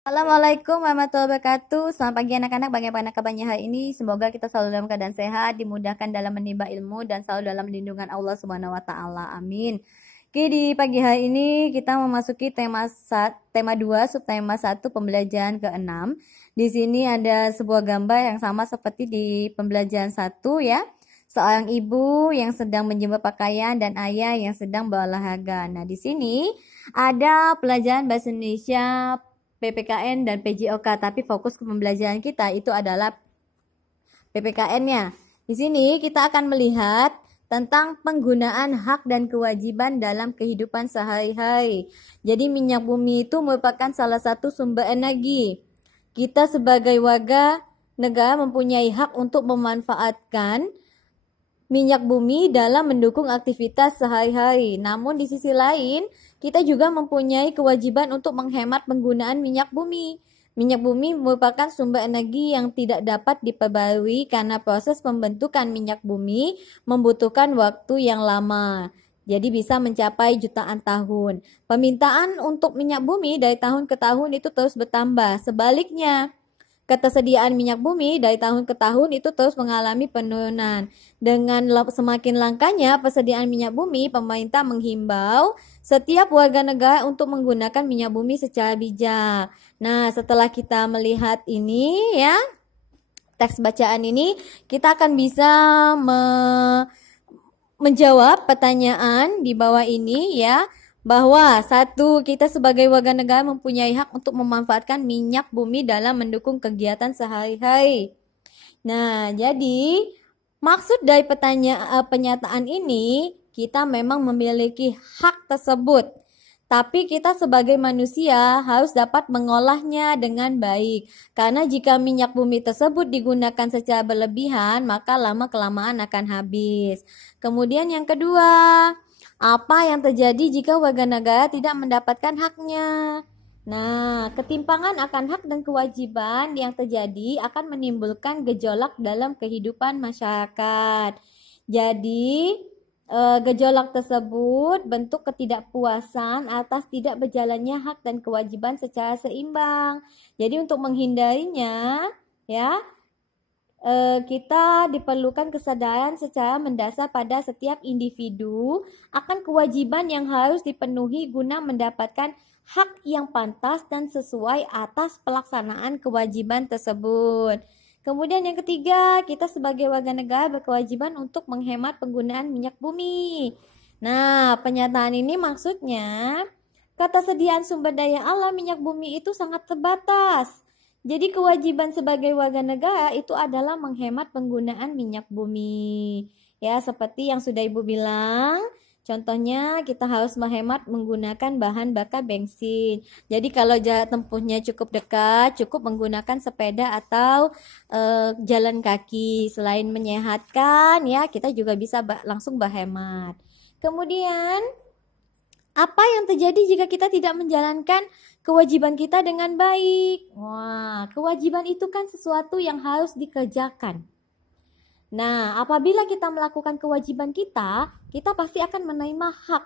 Assalamualaikum warahmatullahi wabarakatuh. Selamat pagi anak-anak. Bagaimana kabarnya hari ini? Semoga kita selalu dalam keadaan sehat, dimudahkan dalam menimba ilmu, dan selalu dalam lindungan Allah Subhanahu wa Ta'ala. Amin. Oke, di pagi hari ini kita memasuki tema 2, subtema 1, pembelajaran ke-6. Di sini ada sebuah gambar yang sama seperti di pembelajaran 1 ya. Seorang ibu yang sedang menjemur pakaian dan ayah yang sedang berolahraga. Nah, di sini ada pelajaran bahasa Indonesia PPKN dan PJOK, tapi fokus ke pembelajaran kita itu adalah PPKN-nya. Di sini kita akan melihat tentang penggunaan hak dan kewajiban dalam kehidupan sehari-hari. Jadi minyak bumi itu merupakan salah satu sumber energi. Kita sebagai warga negara mempunyai hak untuk memanfaatkan minyak bumi dalam mendukung aktivitas sehari-hari. Namun di sisi lain, kita juga mempunyai kewajiban untuk menghemat penggunaan minyak bumi. Minyak bumi merupakan sumber energi yang tidak dapat diperbarui karena proses pembentukan minyak bumi membutuhkan waktu yang lama. Jadi bisa mencapai jutaan tahun. Permintaan untuk minyak bumi dari tahun ke tahun itu terus bertambah. Sebaliknya, ketersediaan minyak bumi dari tahun ke tahun itu terus mengalami penurunan. Dengan semakin langkanya persediaan minyak bumi, pemerintah menghimbau setiap warga negara untuk menggunakan minyak bumi secara bijak. Nah, setelah kita melihat ini ya, teks bacaan ini, kita akan bisa menjawab pertanyaan di bawah ini ya. Bahwa satu, kita sebagai warga negara mempunyai hak untuk memanfaatkan minyak bumi dalam mendukung kegiatan sehari-hari. Nah, jadi maksud dari pernyataan ini, kita memang memiliki hak tersebut. Tapi kita sebagai manusia harus dapat mengolahnya dengan baik. Karena jika minyak bumi tersebut digunakan secara berlebihan, maka lama-kelamaan akan habis. Kemudian yang kedua, apa yang terjadi jika warga negara tidak mendapatkan haknya? Nah, ketimpangan akan hak dan kewajiban yang terjadi akan menimbulkan gejolak dalam kehidupan masyarakat. Jadi, gejolak tersebut bentuk ketidakpuasan atas tidak berjalannya hak dan kewajiban secara seimbang. Jadi, untuk menghindarinya, ya, kita diperlukan kesadaran secara mendasar pada setiap individu akan kewajiban yang harus dipenuhi guna mendapatkan hak yang pantas dan sesuai atas pelaksanaan kewajiban tersebut. Kemudian yang ketiga, kita sebagai warga negara berkewajiban untuk menghemat penggunaan minyak bumi. Nah, pernyataan ini maksudnya ketersediaan sumber daya alam minyak bumi itu sangat terbatas. Jadi kewajiban sebagai warga negara itu adalah menghemat penggunaan minyak bumi. Ya, seperti yang sudah Ibu bilang, contohnya kita harus menghemat menggunakan bahan bakar bensin. Jadi kalau jarak tempuhnya cukup dekat, cukup menggunakan sepeda atau jalan kaki. Selain menyehatkan, ya kita juga bisa langsung berhemat. Kemudian, apa yang terjadi jika kita tidak menjalankan kewajiban kita dengan baik? Wah, kewajiban itu kan sesuatu yang harus dikerjakan. Nah, apabila kita melakukan kewajiban kita pasti akan menerima hak.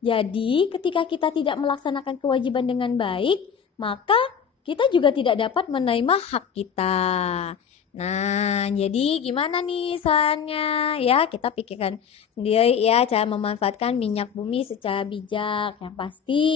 Jadi, ketika kita tidak melaksanakan kewajiban dengan baik, maka kita juga tidak dapat menerima hak kita. Nah, jadi gimana nih sarannya? Ya, kita pikirkan sendiri ya cara memanfaatkan minyak bumi secara bijak. Yang pasti,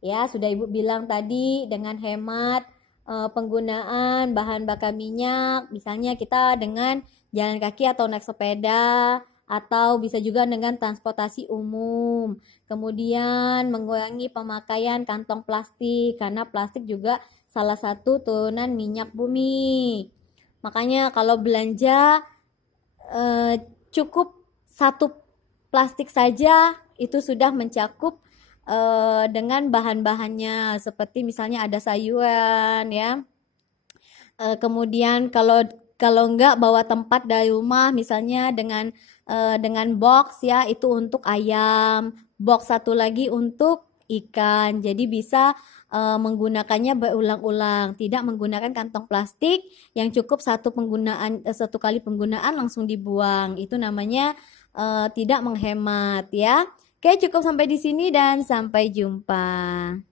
ya sudah Ibu bilang tadi dengan hemat penggunaan bahan bakar minyak. Misalnya kita dengan jalan kaki atau naik sepeda, atau bisa juga dengan transportasi umum. Kemudian mengurangi pemakaian kantong plastik, karena plastik juga salah satu turunan minyak bumi. Makanya kalau belanja cukup satu plastik saja itu sudah mencakup dengan bahan-bahannya, seperti misalnya ada sayuran ya. Kemudian kalau enggak bawa tempat dari rumah, misalnya dengan box ya, itu untuk ayam, box satu lagi untuk ikan. Jadi bisa menggunakannya berulang-ulang, tidak menggunakan kantong plastik yang cukup satu kali penggunaan langsung dibuang. Itu namanya tidak menghemat ya. Oke, cukup sampai di sini dan sampai jumpa.